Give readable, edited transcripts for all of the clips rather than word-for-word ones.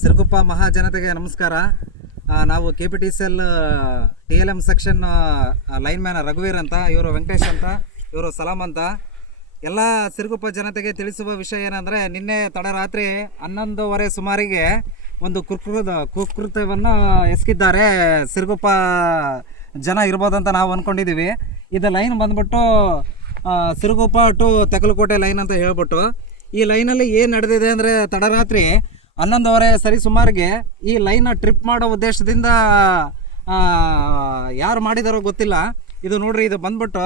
ಸಿರುಗುಪ್ಪ ಮಹಾಜನತೆಗೆ ನಮಸ್ಕಾರ. ನಾವು KPTCL TLM section lineman ರಘುವೀರ್ ಅಂತ, ಇವರು ವೆಂಕಟೇಶ್ ಅಂತ, ಇವರು ಸಲಾಮ್ ಅಂತ. ಎಲ್ಲ ಸಿರುಗುಪ್ಪ ಜನತೆಗೆ ತಿಳಿಸುವ ವಿಷಯ ಏನಂದರೆ, ನಿನ್ನೆ ತಡರಾತ್ರಿ 11:30 ಸುಮಾರಿಗೆ ಒಂದು ಕುಕೃತ್ಯವನ್ನು ಎಸಗಿದ್ದಾರೆ. ಸಿರುಗುಪ್ಪ ಜನ ಇರ್ಬೋದಂತ ನಾವು ಅಂದ್ಕೊಂಡಿದ್ದೀವಿ. ಇದು ಲೈನ್ ಬಂದ್ಬಿಟ್ಟು ಸಿರುಗುಪ್ಪ ಟು ತೆಕಲಕೋಟೆ ಲೈನ್ ಅಂತ ಹೇಳ್ಬಿಟ್ಟು, ಈ ಲೈನಲ್ಲಿ ಏನು ನಡೆದಿದೆ ಅಂದರೆ, ತಡರಾತ್ರಿ 11:30 ಸರಿ ಸುಮಾರಿಗೆ ಈ ಲೈನ್ನ ಟ್ರಿಪ್ ಮಾಡೋ ಉದ್ದೇಶದಿಂದ ಯಾರು ಮಾಡಿದಾರೋ ಗೊತ್ತಿಲ್ಲ. ಇದು ನೋಡ್ರಿ, ಇದು ಬಂದ್ಬಿಟ್ಟು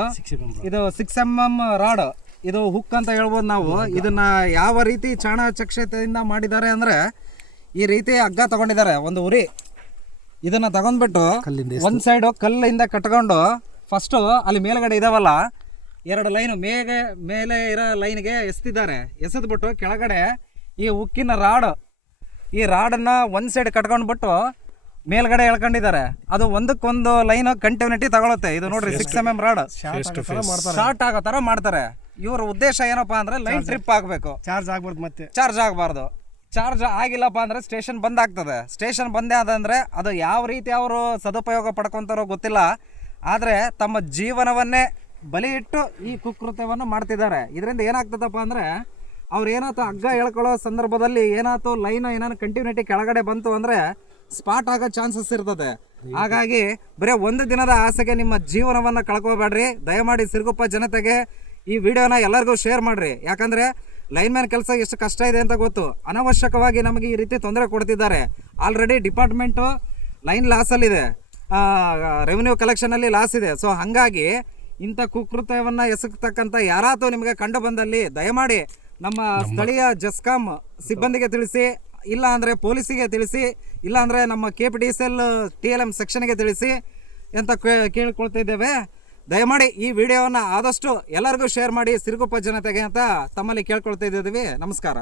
ಇದು 6mm ರಾಡ್, ಇದು ಹುಕ್ ಅಂತ ಹೇಳ್ಬೋದು ನಾವು. ಇದನ್ನ ಯಾವ ರೀತಿ ಚಾಣಾಚಕ್ಷತೆಯಿಂದ ಮಾಡಿದ್ದಾರೆ ಅಂದರೆ, ಈ ರೀತಿ ಹಗ್ಗ ತಗೊಂಡಿದ್ದಾರೆ, ಒಂದು ಉರಿ. ಇದನ್ನ ತಗೊಂಡ್ಬಿಟ್ಟು ಒಂದು ಸೈಡು ಕಲ್ಲಿಂದ ಕಟ್ಕೊಂಡು ಫಸ್ಟು ಅಲ್ಲಿ ಮೇಲ್ಗಡೆ ಇದಾವಲ್ಲ 2 ಲೈನು ಮೇಲೆ ಇರೋ ಲೈನ್ಗೆ ಎಸ್ತಿದ್ದಾರೆ. ಎಸೆದ್ಬಿಟ್ಟು ಕೆಳಗಡೆ ಈ ಉಕ್ಕಿನ ಈ ರಾಡನ್ನು ಒಂದು ಸೈಡ್ ಕಟ್ಕೊಂಡ್ಬಿಟ್ಟು ಮೇಲ್ಗಡೆ ಎಳ್ಕೊಂಡಿದ್ದಾರೆ. ಅದು ಒಂದಕ್ಕೊಂದು ಲೈನ್ ಕಂಟಿನ್ಯೂಟಿ ತಗೊಳುತ್ತೆ. ಇದು ನೋಡ್ರಿ 6mm ರಾಡ್ ಶಾರ್ಟ್ ಆಗೋ ಥರ ಮಾಡ್ತಾರೆ. ಇವ್ರ ಉದ್ದೇಶ ಏನಪ್ಪಾ ಅಂದರೆ, ಲೈನ್ ಟ್ರಿಪ್ ಆಗಬೇಕು, ಚಾರ್ಜ್ ಆಗಬಾರ್ದು. ಚಾರ್ಜ್ ಆಗಿಲ್ಲಪ್ಪ ಅಂದರೆ ಸ್ಟೇಷನ್ ಬಂದ್ ಆಗ್ತದೆ. ಸ್ಟೇಷನ್ ಬಂದೇ ಅದಂದರೆ ಅದು ಯಾವ ರೀತಿ ಅವರು ಸದುಪಯೋಗ ಪಡ್ಕೊತಾರೋ ಗೊತ್ತಿಲ್ಲ. ಆದರೆ ತಮ್ಮ ಜೀವನವನ್ನೇ ಬಲಿ ಇಟ್ಟು ಈ ಕುಕೃತ್ಯವನ್ನು ಮಾಡ್ತಿದ್ದಾರೆ. ಇದರಿಂದ ಏನಾಗ್ತದಪ್ಪ ಅಂದರೆ, ಅವ್ರು ಏನಾಯ್ತು ಹಗ್ಗ ಎಳ್ಕೊಳ್ಳೋ ಸಂದರ್ಭದಲ್ಲಿ ಏನಾಯ್ತು, ಲೈನ್ ಏನಾದ್ರು ಕಂಟಿನ್ಯೂಟಿ ಕೆಳಗಡೆ ಬಂತು ಅಂದರೆ ಸ್ಪಾಟ್ ಆಗೋ ಚಾನ್ಸಸ್ ಇರ್ತದೆ. ಹಾಗಾಗಿ ಬರೀ ಒಂದು ದಿನದ ಆಸೆಗೆ ನಿಮ್ಮ ಜೀವನವನ್ನು ಕಳ್ಕೋಬೇಡ್ರಿ. ದಯಮಾಡಿ ಸಿರುಗುಪ್ಪ ಜನತೆಗೆ ಈ ವಿಡಿಯೋನ ಎಲ್ಲರಿಗೂ ಶೇರ್ ಮಾಡಿರಿ. ಯಾಕಂದರೆ ಲೈನ್ ಮ್ಯಾನ್ ಕೆಲಸ ಎಷ್ಟು ಕಷ್ಟ ಇದೆ ಅಂತ ಗೊತ್ತು. ಅನವಶ್ಯಕವಾಗಿ ನಮಗೆ ಈ ರೀತಿ ತೊಂದರೆ ಕೊಡ್ತಿದ್ದಾರೆ. ಆಲ್ರೆಡಿ ಡಿಪಾರ್ಟ್ಮೆಂಟು ಲೈನ್ ಲಾಸಲ್ಲಿದೆ, ರೆವಿನ್ಯೂ ಕಲೆಕ್ಷನಲ್ಲಿ ಲಾಸ್ ಇದೆ. ಸೊ ಹಾಗಾಗಿ ಇಂಥ ಕುಕೃತ್ಯವನ್ನು ಎಸಗತಕ್ಕಂಥ ಯಾರಾದರೂ ನಿಮಗೆ ಕಂಡು ಬಂದಲ್ಲಿ ದಯಮಾಡಿ ನಮ್ಮ ಸ್ಥಳೀಯ ಜಸ್ಕಾಂ ಸಿಬ್ಬಂದಿಗೆ ತಿಳಿಸಿ, ಇಲ್ಲ ಅಂದರೆ ಪೊಲೀಸಿಗೆ ತಿಳಿಸಿ, ಇಲ್ಲ ಅಂದರೆ ನಮ್ಮ KPTCL TLM ಸೆಕ್ಷನ್ಗೆ ತಿಳಿಸಿ ಅಂತ ಕೇಳ್ಕೊಳ್ತಿದ್ದೇವೆ. ದಯಮಾಡಿ ಈ ವಿಡಿಯೋವನ್ನು ಆದಷ್ಟು ಎಲ್ಲರಿಗೂ ಶೇರ್ ಮಾಡಿ ಸಿರುಗುಪ್ಪ ಜನತೆಗೆ ಅಂತ ತಮ್ಮಲ್ಲಿ ಕೇಳ್ಕೊಳ್ತಾ ಇದ್ದೀವಿ. ನಮಸ್ಕಾರ.